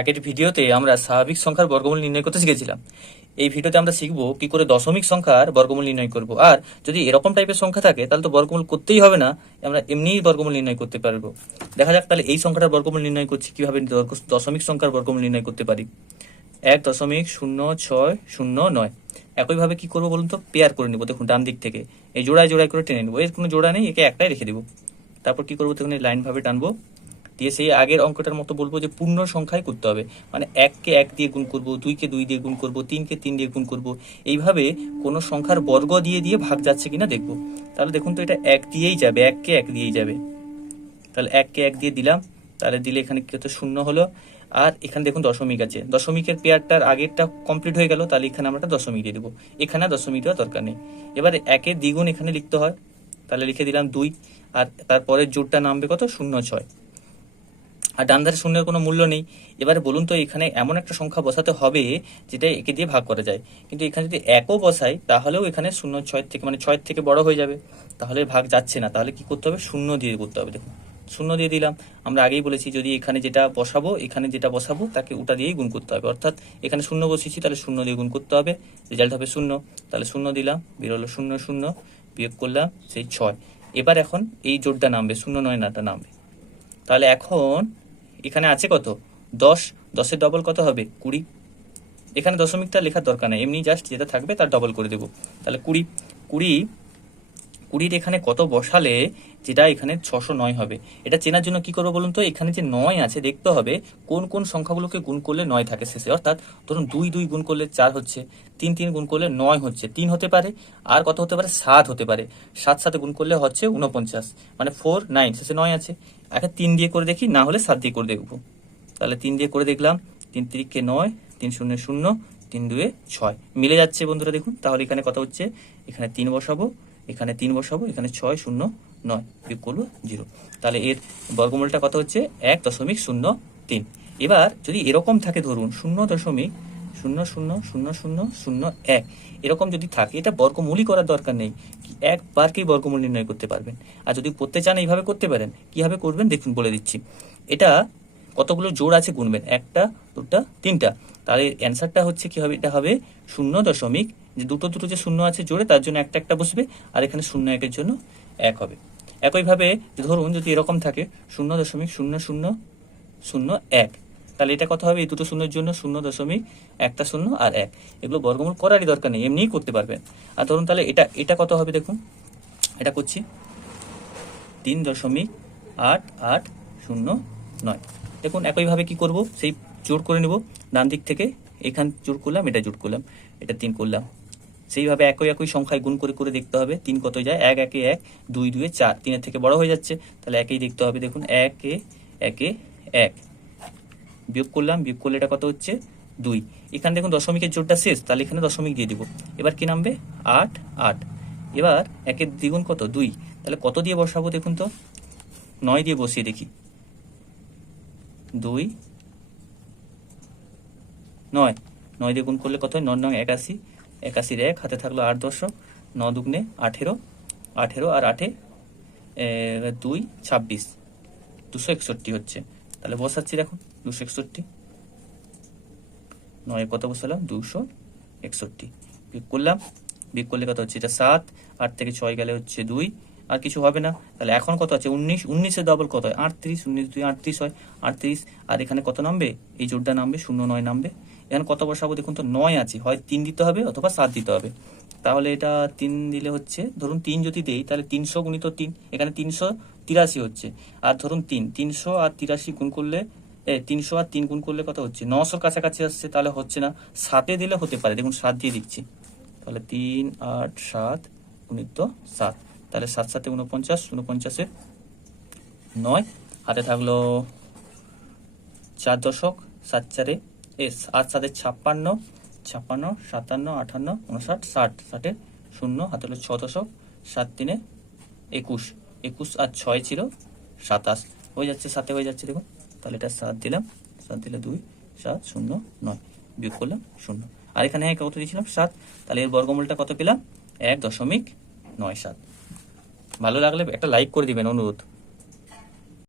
আগের ভিডিওতে আমরা স্বাভাবিক সংখ্যার বর্গমূল নির্ণয় করতে শিখেছিলাম। এই ভিডিওতে আমরা শিখব কি করে দশমিক সংখ্যার বর্গমূল নির্ণয় করব। আর যদি এরকম টাইপের সংখ্যা থাকে, তাহলে তো বর্গমূল করতেই হবে না। আমরা এমনিই বর্গমূল নির্ণয় করতে পারব। দেখা যাক তাহলে এই সংখ্যাটার বর্গমূল নির্ণয় করছি, কীভাবে দশমিক সংখ্যার বর্গমূল নির্ণয় করতে পারি। এক দশমিক শূন্য ছয় শূন্য নয়। একইভাবে কি করব বলুন তো? পেয়ার করে নিবো। দেখুন, ডান দিক থেকে। এই জোড়ায় জোড়ায় করে টেনে নেব। এর কোনো জোড়া নেই, একে একটাই রেখে দেবো। তারপর কি করব? দেখুন লাইন ভাবে টানবো। দিয়ে সেই আগের অঙ্কটার মতো বলব যে পূর্ণ সংখ্যায় করতে হবে। মানে এককে এক দিয়ে গুণ করব, দুইকে দুই দিয়ে গুণ করব, তিনকে তিন দিয়ে গুণ করব, এইভাবে কোনো সংখ্যার বর্গ দিয়ে দিয়ে ভাগ যাচ্ছে কিনা দেখব। তাহলে দেখুন তো এটা এক দিয়েই যাবে, এককে এক দিয়েই যাবে। তাহলে এককে এক দিয়ে দিলাম, তাহলে দিলে এখানে কি হতো, শূন্য হলো। আর এখানে দেখুন দশমিক আছে। দশমিকের পেয়ারটার আগেরটা কমপ্লিট হয়ে গেল, তাহলে এখানে আমরা একটা দশমিক দিয়ে দেবো। এখানে দশমিক দেওয়ার দরকার নেই। এবারে একের দ্বিগুণ এখানে লিখতে হয়, তাহলে লিখে দিলাম দুই। আর তারপরের জোরটা নামবে কত? শূন্য ছয়। আর ডান ধারে শূন্যের কোনো মূল্য নেই। এবারে বলুন তো, এখানে এমন একটা সংখ্যা বসাতে হবে যেটা একে দিয়ে ভাগ করা যায়। কিন্তু এখানে যদি একও বসাই, তাহলেও এখানে শূন্য ছয় থেকে মানে ছয়ের থেকে বড় হয়ে যাবে। তাহলে ভাগ যাচ্ছে না। তাহলে কি করতে হবে? শূন্য দিয়ে করতে হবে। দেখুন, শূন্য দিয়ে দিলাম। আমরা আগেই বলেছি, যদি এখানে যেটা বসাবো, এখানে যেটা বসাবো, তাকে ওটা দিয়েই গুণ করতে হবে। অর্থাৎ এখানে শূন্য বসিয়েছি, তাহলে শূন্য দিয়ে গুণ করতে হবে। রেজাল্ট হবে শূন্য। তাহলে শূন্য দিলাম, বেরোলো শূন্য শূন্য। বিয়োগ করলাম সেই ছয়। এবার এখন এই জোরটা নামবে, শূন্য নয় নাটা নামবে। তাহলে এখন এখানে আছে কত? দশ। দশের ডবল কত হবে? কুড়ি। এখানে দশমিকটা লেখার দরকার নেই। এমনি জাস্ট যেটা থাকবে তার ডবল করে দেবো। তাহলে কুড়ি। কুড়ি কুড়ির এখানে কত বসালে যেটা এখানে ছশো নয় হবে? এটা চেনার জন্য কি করব বলুন তো? এখানে যে নয় আছে, দেখতে হবে কোন কোন সংখ্যাগুলোকে গুণ করলে নয় থাকে শেষে। অর্থাৎ ধরুন দুই দুই গুণ করলে চার হচ্ছে, তিন তিন গুণ করলে নয় হচ্ছে, তিন হতে পারে। আর কত হতে পারে? সাত হতে পারে। সাত সাথে গুণ করলে হচ্ছে উনপঞ্চাশ মানে ফোর নাইন, শেষে নয় আছে। এখন তিন দিয়ে করে দেখি, না হলে সাত দিয়ে করে দেখব। তাহলে তিন দিয়ে করে দেখলাম, তিন তিরিখকে নয়, তিন শূন্য শূন্য, তিন দুয়ে ছয়। মিলে যাচ্ছে বন্ধুরা দেখুন, তাহলে এখানে কত হচ্ছে? এখানে তিন বসাবো এখানে তিন বসাবো, এখানে ছয় শূন্য নয় বিয়োগ করব জিরো। তাহলে এর বর্গমূলটা কত হচ্ছে? এক দশমিক শূন্য তিন। এবার যদি এরকম থাকে ধরুন, শূন্য দশমিক শূন্য শূন্য শূন্য শূন্য শূন্য এক। এরকম যদি থাকে, এটা বর্গমূলই করার দরকার নেই। একবারকেই বর্গমূল নির্ণয় করতে পারবেন। আর যদি করতে চান এইভাবে করতে পারেন, কীভাবে করবেন দেখুন বলে দিচ্ছি। এটা কতগুলো জোড় আছে গুনবেন, একটা, দুটা, তিনটা। তাহলে অ্যান্সারটা হচ্ছে কি হবে? এটা হবে শূন্য দশমিক দুটো দুটো যে শূন্য আছে জোরে, তার জন্য একটা একটা বসবে, আর এখানে শূন্য একের জন্য এক হবে। একইভাবে ধরুন যদি এরকম থাকে, শূন্য দশমিক শূন্য শূন্য শূন্য এক, তাহলে এটা কত হবে? এই দুটো শূন্যের জন্য শূন্য দশমিক একটা শূন্য আর এক। এগুলো বর্গমূল করারই দরকার নেই, এমনিই করতে পারবেন। আর ধরুন তাহলে এটা এটা কত হবে দেখুন? এটা করছি তিন দশমিক আট আট শূন্য নয়। দেখুন একইভাবে কি করব? সেই জোর করে নেব। ডান দিক থেকে এখান জোর করলাম, এটা জোর করলাম, এটা তিন করলাম। সেইভাবে একই একই সংখ্যায় গুণ করে করে দেখতে হবে। তিন কত যায়? এক, একে এক, দুই, দুয়ে চার। তিনের থেকে বড় হয়ে যাচ্ছে। তাহলে একেই দেখতে হবে। দেখুন, একে একে এক। বিয়োগ করলাম। বিয়োগ করলে এটা কত হচ্ছে? দুই। এখানে দেখুন, দশমিকের জোরটা শেষ। তাহলে এখানে দশমিক দিয়ে দিব। এবার কি নামবে? আট আট। এবার একের দ্বিগুণ কত? দুই। তাহলে কত দিয়ে বসাবো দেখুন তো? নয় দিয়ে বসিয়ে দেখি। দুই, নয়। নয় দিয়ে গুণ করলে কত হয়? নয় নয়, একাশি। একাশির এক, হাতে থাকল আট দশক ন দুগ্নে আঠেরো আঠেরো আর আটে দুই ছাব্বিশ। দুশো একষট্টি হচ্ছে। তাহলে বসাচ্ছি দেখুন দুশো একষট্টি। নয় কত বসালাম? দুশো একষট্টি। বিয়োগ করলাম বিক করলে কত হচ্ছে? এটা সাত, আট থেকে ছয় গেলে হচ্ছে দুই। আর কিছু হবে না। তাহলে এখন কত আছে? উনিশ উনিশের ডবল কত হয়? আটত্রিশ, উনিশ দুই আটত্রিশ হয়। আটত্রিশ, আর এখানে কত নামবে? এই জোরটা নামবে, শূন্য নয় নামবে। এখানে কত বসাবো দেখুন তো নয় আছে, হয় তিন দিতে হবে অথবা সাত দিতে হবে। তাহলে এটা তিন দিলে হচ্ছে, ধরুন তিন যদি দেই, তাহলে তিনশো গুণিত তিন, এখানে তিনশো তিরাশি হচ্ছে। আর ধরুন তিন, তিনশো আর তিরাশি গুণ করলে তিনশো আর তিন গুণ করলে কত হচ্ছে? নশোর কাছাকাছি আসছে, তাহলে হচ্ছে না, সাতে দিলে হতে পারে, দেখুন সাত দিয়ে দিচ্ছি। তাহলে তিন, আট, সাত গুণিত সাত, তাহলে সাত সাতে উনপঞ্চাশ উনপঞ্চাশে নয়, হাতে থাকল চার দশক, সাত চারে এ আট সাতে ছাপ্পান্ন ছাপ্পান্ন, সাতান্ন আটান্ন উনষাট, ষাট ষাটে শূন্য, হাতে হলো ছ দশক, সাত তিনে একুশ একুশ আর ছয় ছিল সাতাশ। হয়ে যাচ্ছে সাথে হয়ে যাচ্ছে, দেখুন। তাহলে এটা সাত দিলাম, সাত দিলে দুই, সাত, শূন্য, নয়, বিয়োগ করলাম, শূন্য। আর এখানে হ্যাঁ কত দিয়েছিলাম? সাত। তাহলে এর বর্গমূলটা কত পেলাম? এক দশমিক নয় সাত। ভালো লাগলে একটা লাইক করে দিবেন, অনুরোধ।